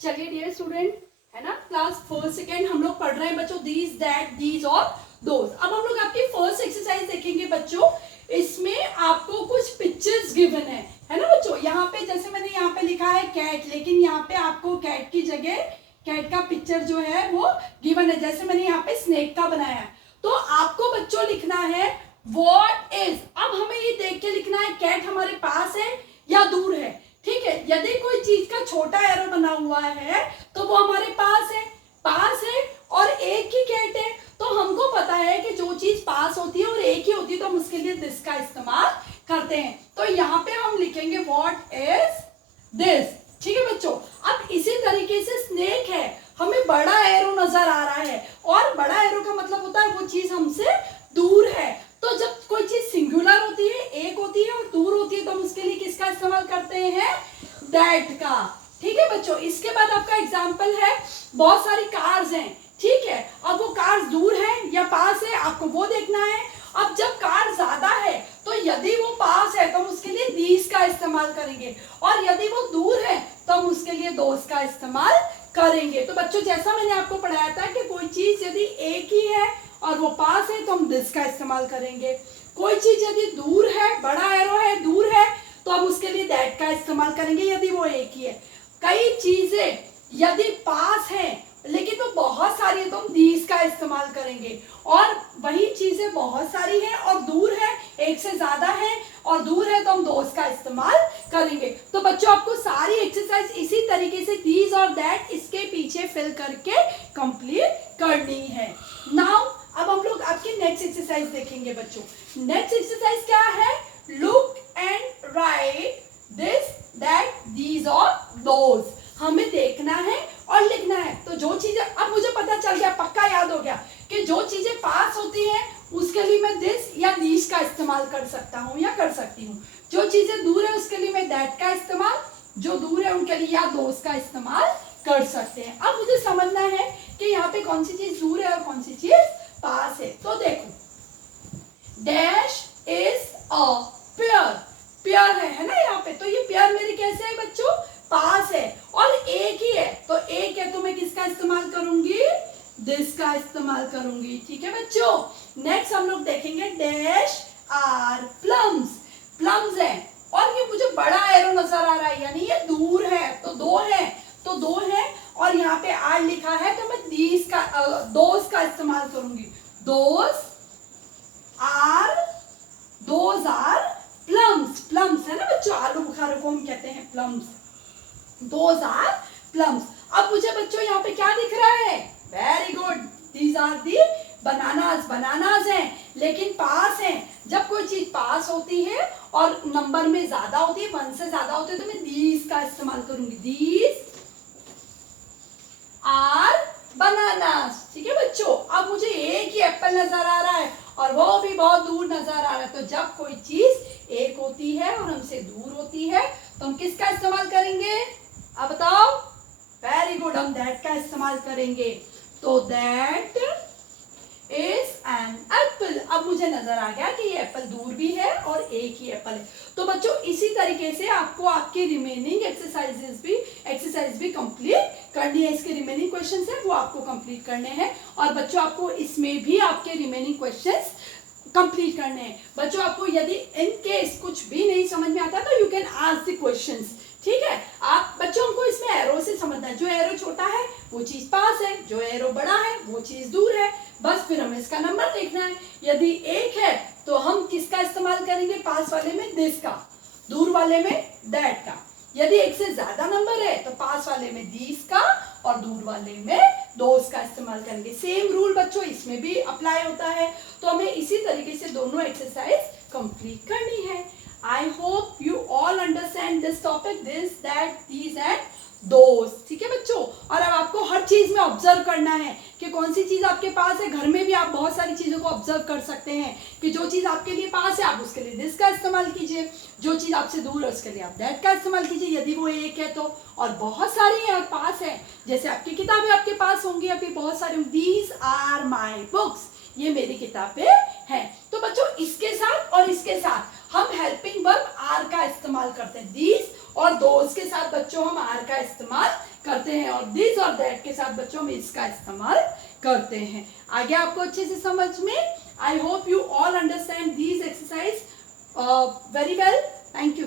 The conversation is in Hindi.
चलिए डियर स्टूडेंट, है ना, क्लास फर्स्ट सेकेंड हम लोग पढ़ रहे हैं बच्चों दीज दैट दीज और दोज। अब हम लोग आपकी फर्स्ट एक्सरसाइज देखेंगे बच्चों। इसमें आपको कुछ पिक्चर्स गिवन है ना बच्चों। यहाँ पे जैसे मैंने यहाँ पे लिखा है कैट, लेकिन यहाँ पे आपको कैट की जगह कैट का पिक्चर जो है वो गिवन है। जैसे मैंने यहाँ पे स्नेक का बनाया है, तो आपको बच्चों लिखना है व्हाट इज। अब हमें ये देख के लिखना है कैट हमारे पास है या दूर है। ठीक है, यदि कोई चीज का छोटा एरो बना हुआ है तो वो हमारे पास है और एक ही कैट है, तो हमको पता है कि जो चीज पास होती है और एक ही होती है तो हम उसके लिए दिस का इस्तेमाल करते हैं। तो यहाँ पे हम लिखेंगे व्हाट इज दिस। ठीक है बच्चों। अब इसी तरीके से स्नेक है, हमें बड़ा एरो नजर आ रहा है और बड़ा एरो का मतलब होता है वो चीज हमसे दूर है। तो जब कोई चीज सिंगुलर होती है, एक होती है और दूर होती है, तो हम उसके लिए किसका इस्तेमाल करते हैं? दैट का। ठीक है बच्चों। इसके बाद आपका एग्जाम्पल है, बहुत सारी कार्स हैं। ठीक है, अब वो कार्स दूर है या पास है आपको वो देखना है। अब जब कार ज्यादा है तो यदि वो पास है तो हम उसके लिए दीज का इस्तेमाल करेंगे, और यदि वो दूर है तो हम उसके लिए दोज का इस्तेमाल करेंगे। तो बच्चों जैसा मैंने आपको पढ़ाया था कि कोई चीज यदि एक ही है और वो पास है तो हम दिस का इस्तेमाल करेंगे। कोई चीज यदि दूर है, बड़ा एरो है, दूर है, तो हम उसके लिए दैट का इस्तेमाल करेंगे यदि वो एक ही है। कई चीजें यदि पास है लेकिन वो बहुत सारी है तो हम दीज का इस्तेमाल करेंगे, और वही चीजें बहुत सारी है और दूर है, एक से ज्यादा है और दूर है, तो हम दोज का इस्तेमाल करेंगे। तो बच्चों आपको सारी एक्सरसाइज इसी तरीके से दीज और दैट इसके पीछे फिल करके कंप्लीट करनी है। नाउ अब हम लोग आपकी नेक्स्ट एक्सरसाइज देखेंगे बच्चों। नेक्स्ट एक्सरसाइज क्या है? Look and right this that these और दोज। हमें देखना है और लिखना है। तो जो चीजें, अब मुझे पता चल गया, पक्का याद हो गया कि जो चीजें पास होती हैं उसके लिए मैं दिस या दीज का इस्तेमाल कर सकता हूँ या कर सकती हूँ। जो चीजें दूर है उसके लिए मैं दैट का इस्तेमाल, जो दूर है उनके लिए या दोज का इस्तेमाल कर सकते हैं। अब मुझे समझना है कि यहाँ पे कौन सी चीज दूर है और कौन सी चीज पास है। तो देखो, dash is a pair. Pair है ना यहाँ पे, तो ये पेयर मेरी कैसे है बच्चों? पास है और एक ही है। तो एक है तो मैं किसका इस्तेमाल करूंगी? दिस का इस्तेमाल करूंगी। ठीक है बच्चों। नेक्स्ट हम लोग देखेंगे डैश आर प्लम्स। प्लम्स है और ये मुझे बड़ा एरो नजर आ रहा है, यानी ये दूर है, तो दो है और यहाँ पे आर लिखा है तो मैं दीस का दोज का इस्तेमाल करूंगी। Those are plums. प्लम्स है ना बच्चों, आलू बुखारे को हम कहते हैं प्लम्स। Those are plums. अब मुझे बच्चों यहाँ पे क्या दिख रहा है? Very good, these are the bananas. Bananas हैं लेकिन पास हैं। जब कोई चीज पास होती है और नंबर में ज्यादा होती है, 1 से ज्यादा होती है, तो मैं दीज का इस्तेमाल करूंगी। These are bananas. ठीक है बच्चों। अब मुझे एक ही एप्पल नजर आ रहा है और वो भी बहुत दूर नजर आ रहा है। तो जब कोई चीज एक होती है और हमसे दूर होती है तो हम किसका इस्तेमाल करेंगे? अब बताओ। वेरी गुड, हम दैट का इस्तेमाल करेंगे। तो दैट इज एन एप्पल। अब मुझे नजर आ गया कि ये एप्पल दूर भी है और एक ही एप्पल है। तो बच्चों इसी तरीके से आपको आपकी रिमेनिंग एक्सरसाइज भी कंप्लीट करनी है। इसके रिमेनिंग क्वेश्चंस है वो आपको कंप्लीट करने हैं, और बच्चों आपको इसमें भी आपके रिमेनिंग क्वेश्चंस कंप्लीट करने हैं। बच्चों आपको यदि इन केस कुछ भी नहीं समझ में आता तो you can ask the questions. ठीक है, आप बच्चों हमको इसमें एरो से समझना है। जो एरो छोटा है वो चीज पास है, जो एरो बड़ा है वो चीज दूर है। बस फिर हमें इसका नंबर देखना है। यदि एक है तो हम किसका इस्तेमाल करेंगे? पास वाले में दिस का, दूर वाले में दैट का। यदि एक से ज्यादा नंबर है तो पास वाले में दीस का और दूर वाले में दोस का इस्तेमाल करेंगे। सेम रूल बच्चों इसमें भी अप्लाई होता है। तो हमें इसी तरीके से दोनों एक्सरसाइज कंप्लीट करनी है। I hope you all understand this topic, this, that, these and those. ठीक है बच्चों। और अब आपको हर चीज में ऑब्जर्व करना है कि कौन सी चीज आपके पास है। घर में भी आप बहुत सारी चीजों को ऑब्जर्व कर सकते हैं कि जो चीज आपके लिए पास है आप उसके लिए दिस का इस्तेमाल कीजिए, जो चीज आपसे दूर है उसके लिए आप दैट का इस्तेमाल कीजिए यदि वो एक है तो। और बहुत सारी है और पास है, जैसे आपकी किताबें आपके पास होंगी, अभी बहुत सारी। दीज आर माई बुक्स, ये मेरी किताबें हैं। तो बच्चों इसके साथ और इसके साथ हम हेल्पिंग वर्ब आर का इस्तेमाल करते हैं। दीज और दोज के साथ बच्चों हम आर का इस्तेमाल करते हैं और दिस और दैट के साथ बच्चों में इसका इस्तेमाल करते हैं। आगे आपको अच्छे से समझ में? I hope you all understand these exercise very well. Thank you.